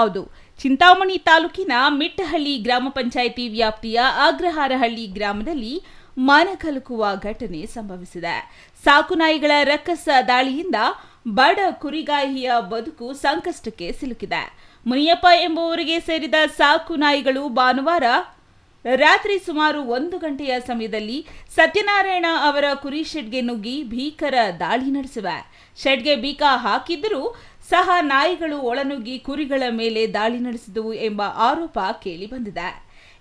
ಹೌದು, ಚಿಂತಾಮಣಿ ತಾಲೂಕಿನ ಮಿಟ್ಟಹಳ್ಳಿ ಗ್ರಾಮ ಪಂಚಾಯಿತಿ ವ್ಯಾಪ್ತಿಯ ಅಗ್ರಹಾರಹಳ್ಳಿ ಗ್ರಾಮದಲ್ಲಿ ಮನಕಲಕುವ ಘಟನೆ ಸಂಭವಿಸಿದೆ. ಸಾಕು ನಾಯಿಗಳ ರಕ್ಕಸ ದಾಳಿಯಿಂದ ಬಡ ಕುರಿಗಾಹಿಯ ಬದುಕು ಸಂಕಷ್ಟಕ್ಕೆ ಸಿಲುಕಿದೆ. ಮುನಿಯಪ್ಪ ಎಂಬುವರಿಗೆ ಸೇರಿದ ಸಾಕು ನಾಯಿಗಳು ಭಾನುವಾರ ರಾತ್ರಿ ಸುಮಾರು 1 ಗಂಟೆಯ ಸಮಯದಲ್ಲಿ ಸತ್ಯನಾರಾಯಣ ಅವರ ಕುರಿ ಶೆಡ್ಗೆ ನುಗ್ಗಿ ಭೀಕರ ದಾಳಿ ನಡೆಸಿವೆ. ಶೆಡ್ಗೆ ಬೀಗ ಹಾಕಿದ್ದರೂ ಸಹ ನಾಯಿಗಳು ಒಳನುಗ್ಗಿ ಕುರಿಗಳ ಮೇಲೆ ದಾಳಿ ನಡೆಸಿದವು ಎಂಬ ಆರೋಪ ಕೇಳಿಬಂದಿದೆ.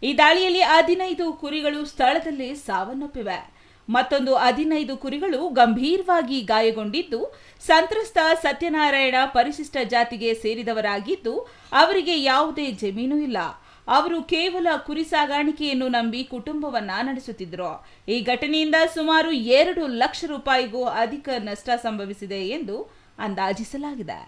ಈ ದಾಳಿಯಲ್ಲಿ 15 ಕುರಿಗಳು ಸ್ಥಳದಲ್ಲೇ ಸಾವನ್ನಪ್ಪಿವೆ. ಮತ್ತೊಂದು 15 ಕುರಿಗಳು ಗಂಭೀರವಾಗಿ ಗಾಯಗೊಂಡಿದ್ದು, ಸಂತ್ರಸ್ತ ಸತ್ಯನಾರಾಯಣ ಪರಿಶಿಷ್ಟ ಜಾತಿಗೆ ಸೇರಿದವರಾಗಿದ್ದು ಅವರಿಗೆ ಯಾವುದೇ ಜಮೀನು ಇಲ್ಲ. ಅವರು ಕೇವಲ ಕುರಿ ಸಾಗಾಣಿಕೆಯನ್ನು ನಂಬಿ ಕುಟುಂಬವನ್ನ ನಡೆಸುತ್ತಿದ್ದರು. ಈ ಘಟನೆಯಿಂದ ಸುಮಾರು 2 ಲಕ್ಷ ರೂಪಾಯಿಗೂ ಅಧಿಕ ನಷ್ಟ ಸಂಭವಿಸಿದೆ ಎಂದು ಅಂದಾಜಿಸಲಾಗಿದೆ.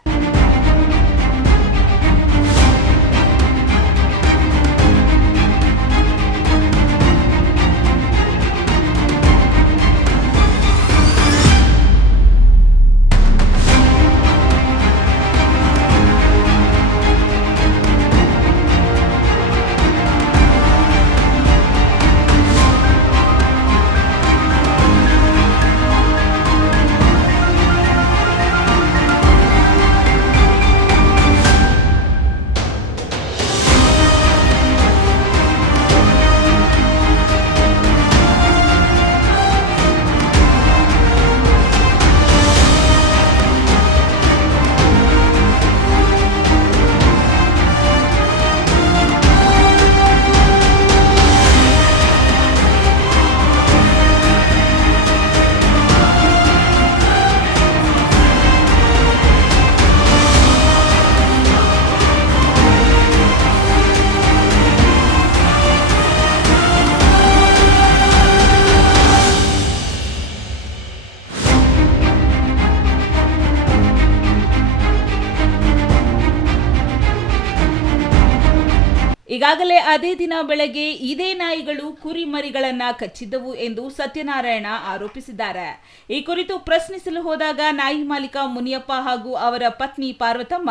ಈಗಾಗಲೇ ಅದೇ ದಿನ ಬೆಳಗ್ಗೆ ಇದೇ ನಾಯಿಗಳು ಕುರಿ ಮರಿಗಳನ್ನ ಕಚ್ಚಿದ್ದವು ಎಂದು ಸತ್ಯನಾರಾಯಣ ಆರೋಪಿಸಿದ್ದಾರೆ. ಈ ಕುರಿತು ಪ್ರಶ್ನಿಸಲು ಹೋದಾಗ ನಾಯಿ ಮಾಲೀಕ ಮುನಿಯಪ್ಪ ಹಾಗೂ ಅವರ ಪತ್ನಿ ಪಾರ್ವತಮ್ಮ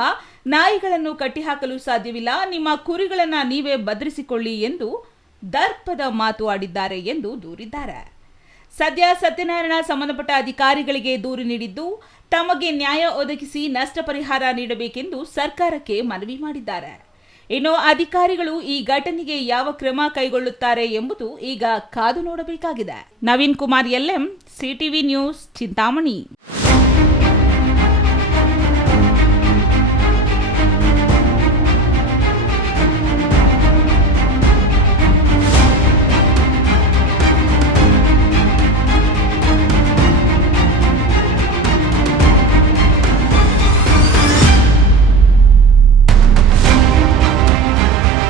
ನಾಯಿಗಳನ್ನು ಕಟ್ಟಿಹಾಕಲು ಸಾಧ್ಯವಿಲ್ಲ, ನಿಮ್ಮ ಕುರಿಗಳನ್ನ ನೀವೇ ಬದಲಿಸಿಕೊಳ್ಳಿ ಎಂದು ದರ್ಪದ ಮಾತು ಆಡಿದ್ದಾರೆ ಎಂದು ದೂರಿದ್ದಾರೆ. ಸದ್ಯ ಸತ್ಯನಾರಾಯಣ ಸಂಬಂಧಪಟ್ಟ ಅಧಿಕಾರಿಗಳಿಗೆ ದೂರು ನೀಡಿದ್ದು, ತಮಗೆ ನ್ಯಾಯ ಒದಗಿಸಿ ನಷ್ಟ ಪರಿಹಾರ ನೀಡಬೇಕೆಂದು ಸರ್ಕಾರಕ್ಕೆ ಮನವಿ ಮಾಡಿದ್ದಾರೆ. ಇನ್ನು ಅಧಿಕಾರಿಗಳು ಈ ಘಟನೆಗೆ ಯಾವ ಕ್ರಮ ಕೈಗೊಳ್ಳುತ್ತಾರೆ ಎಂಬುದು ಈಗ ಕಾದು ನೋಡಬೇಕಾಗಿದೆ. Naveen Kumar LM, CTV news, Chintamani.